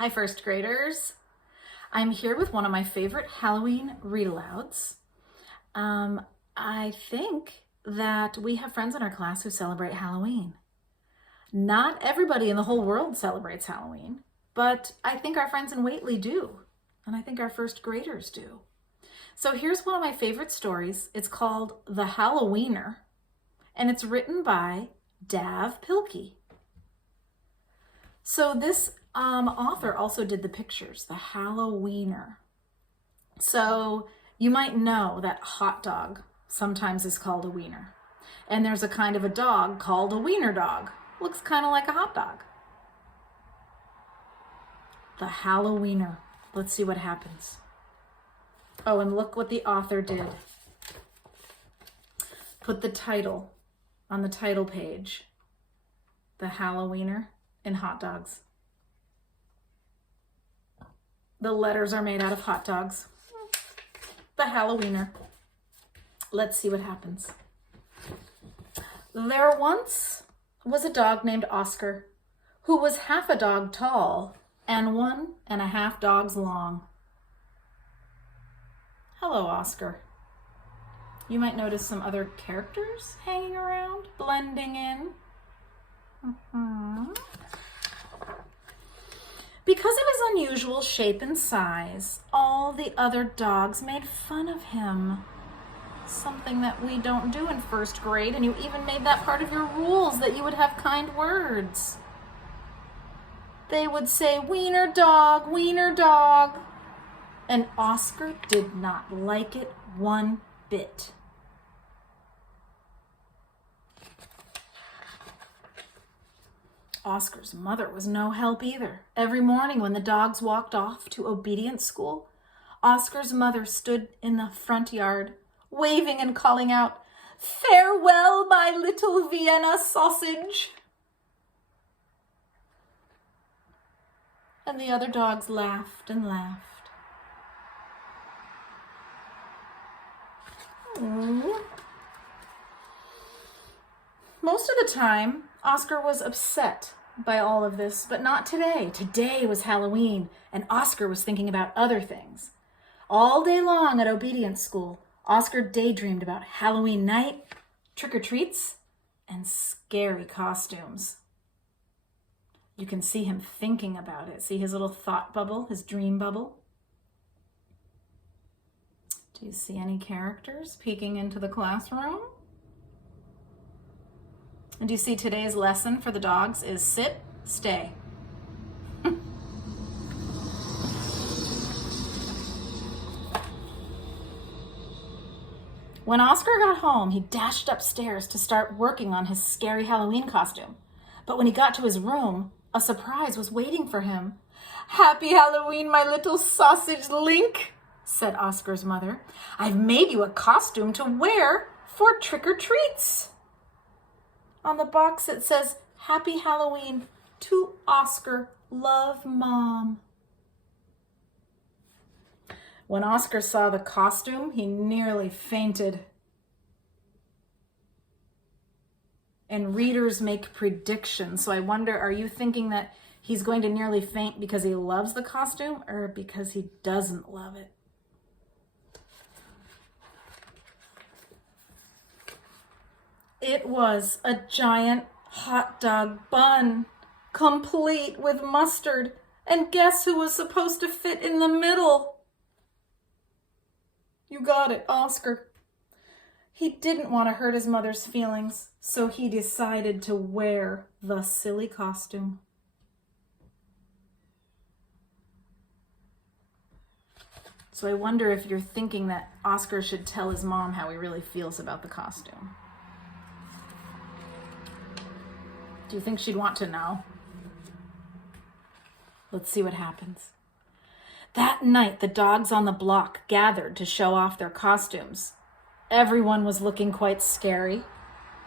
Hi, first graders. I'm here with one of my favorite Halloween read-alouds. I think that we have friends in our class who celebrate Halloween. Not everybody in the whole world celebrates Halloween, but I think our friends in Whately do, and I think our first graders do. So here's one of my favorite stories. It's called The Hallo-wiener, and it's written by Dav Pilkey. So this author also did the pictures, the Hallo-wiener. So you might know that hot dog sometimes is called a wiener. And there's a kind of a dog called a wiener dog. Looks kind of like a hot dog. The Hallo-wiener. Let's see what happens. Oh, and look what the author did. Put the title on the title page. The Hallo-wiener in hot dogs. The letters are made out of hot dogs. The Hallo-wiener. Let's see what happens. There once was a dog named Oscar, who was half a dog tall and 1.5 dogs long. Hello, Oscar. You might notice some other characters hanging around, blending in. Because of his unusual shape and size, all the other dogs made fun of him. Something that we don't do in first grade, and you even made that part of your rules, that you would have kind words. They would say, "Wiener dog, wiener dog." And Oscar did not like it one bit. Oscar's mother was no help either. Every morning when the dogs walked off to obedience school, Oscar's mother stood in the front yard, waving and calling out, "Farewell, my little Vienna sausage." And the other dogs laughed and laughed. Most of the time, Oscar was upset by all of this, but not today. Today was Halloween, and Oscar was thinking about other things. All day long at obedience school, Oscar daydreamed about Halloween night, trick-or-treats, and scary costumes. You can see him thinking about it. See his little thought bubble, his dream bubble? Do you see any characters peeking into the classroom? And do you see today's lesson for the dogs is sit, stay. When Oscar got home, he dashed upstairs to start working on his scary Halloween costume. But when he got to his room, a surprise was waiting for him. "Happy Halloween, my little sausage link," said Oscar's mother. "I've made you a costume to wear for trick-or-treats." On the box it says, "Happy Halloween to Oscar, love Mom." When Oscar saw the costume, he nearly fainted. And readers make predictions, so I wonder, are you thinking that he's going to nearly faint because he loves the costume or because he doesn't love it? It was a giant hot dog bun, complete with mustard. And guess who was supposed to fit in the middle? You got it, Oscar. He didn't want to hurt his mother's feelings, so he decided to wear the silly costume. So I wonder if you're thinking that Oscar should tell his mom how he really feels about the costume. Do you think she'd want to know? Let's see what happens. That night, the dogs on the block gathered to show off their costumes. Everyone was looking quite scary.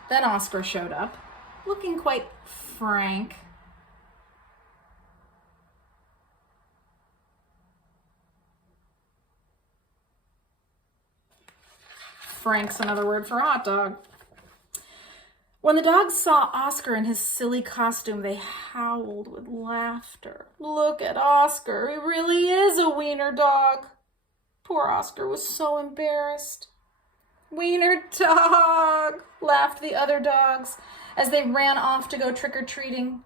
Then Oscar showed up, looking quite frank. Frank's another word for hot dog. When the dogs saw Oscar in his silly costume, they howled with laughter. Look at Oscar, he really is a wiener dog. Poor Oscar was so embarrassed. Wiener dog, laughed the other dogs as they ran off to go trick-or-treating.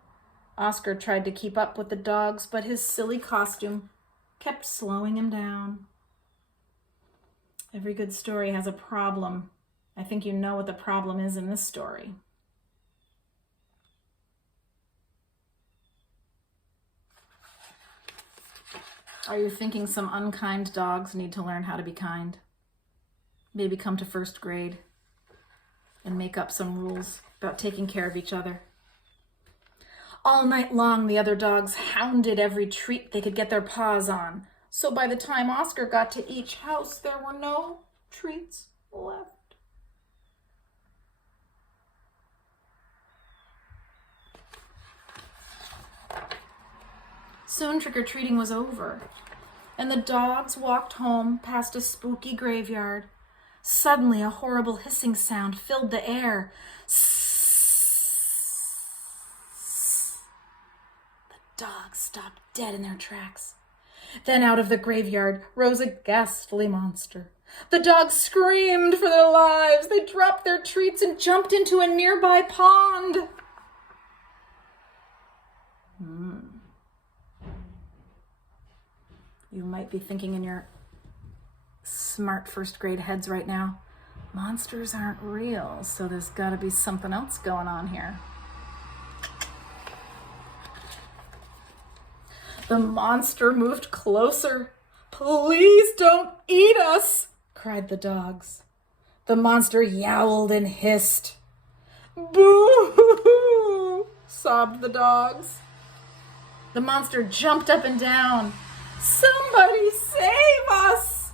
Oscar tried to keep up with the dogs, but his silly costume kept slowing him down. Every good story has a problem. I think you know what the problem is in this story. Are you thinking some unkind dogs need to learn how to be kind? Maybe come to first grade and make up some rules about taking care of each other. All night long, the other dogs hounded every treat they could get their paws on. So by the time Oscar got to each house, there were no treats left. Soon trick-or-treating was over, and the dogs walked home past a spooky graveyard. Suddenly, a horrible hissing sound filled the air. The dogs stopped dead in their tracks. Then out of the graveyard rose a ghastly monster. The dogs screamed for their lives. They dropped their treats and jumped into a nearby pond. You might be thinking in your smart first grade heads right now, monsters aren't real, so there's got to be something else going on here. The monster moved closer. "Please don't eat us," cried the dogs. The monster yowled and hissed. "Boo!" sobbed the dogs. The monster jumped up and down. "Somebody save us!"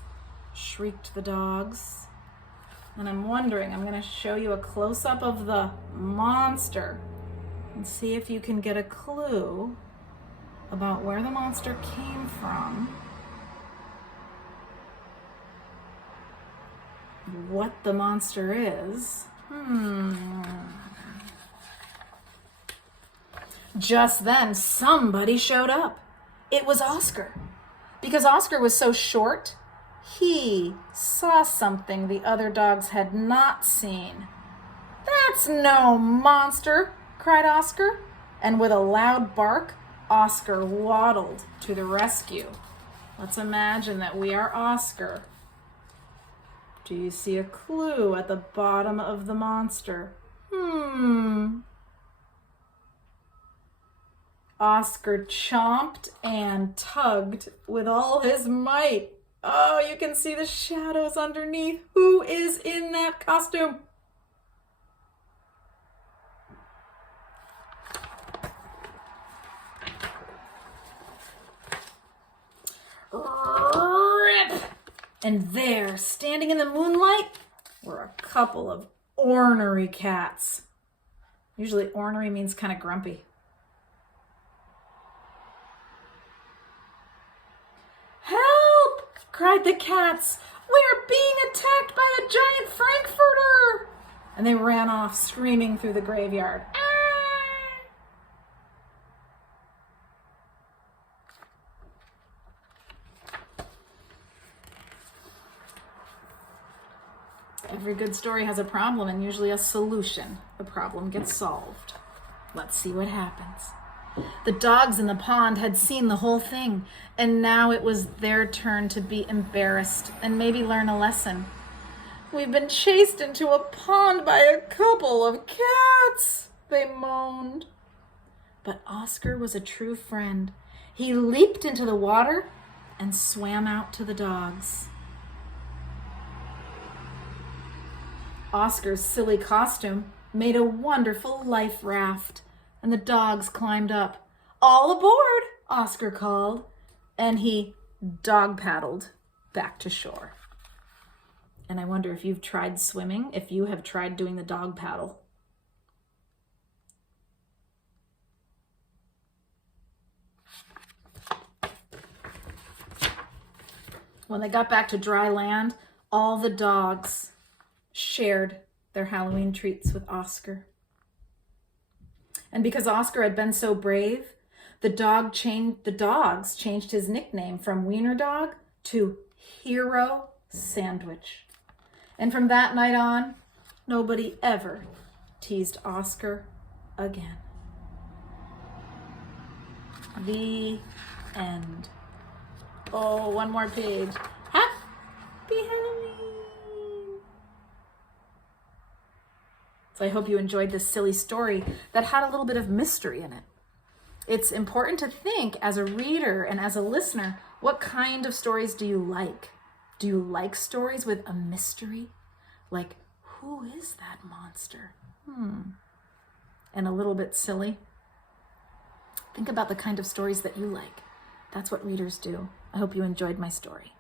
shrieked the dogs. And I'm wondering, I'm going to show you a close-up of the monster and see if you can get a clue about where the monster came from, what the monster is. Just then, somebody showed up. It was Oscar. Because Oscar was so short, he saw something the other dogs had not seen. "That's no monster," cried Oscar. And with a loud bark, Oscar waddled to the rescue. Let's imagine that we are Oscar. Do you see a clue at the bottom of the monster? Oscar chomped and tugged with all his might. Oh, you can see the shadows underneath. Who is in that costume? Rip! And there, standing in the moonlight, were a couple of ornery cats. Usually ornery means kind of grumpy. "Help!" cried the cats. "We're being attacked by a giant frankfurter!" And they ran off screaming through the graveyard. Every good story has a problem and usually a solution. The problem gets solved. Let's see what happens. The dogs in the pond had seen the whole thing, and now it was their turn to be embarrassed and maybe learn a lesson. "We've been chased into a pond by a couple of cats," they moaned. But Oscar was a true friend. He leaped into the water and swam out to the dogs. Oscar's silly costume made a wonderful life raft, and the dogs climbed up. "All aboard," Oscar called, and he dog paddled back to shore. And I wonder if you've tried swimming, if you have tried doing the dog paddle. When they got back to dry land, all the dogs shared their Halloween treats with Oscar. And because Oscar had been so brave, the dogs changed his nickname from Wiener Dog to Hero Sandwich. And from that night on, nobody ever teased Oscar again. The end. Oh, one more page. Happy Halloween! So I hope you enjoyed this silly story that had a little bit of mystery in it. It's important to think as a reader and as a listener, what kind of stories do you like? Do you like stories with a mystery? Like, who is that monster? And a little bit silly? Think about the kind of stories that you like. That's what readers do. I hope you enjoyed my story.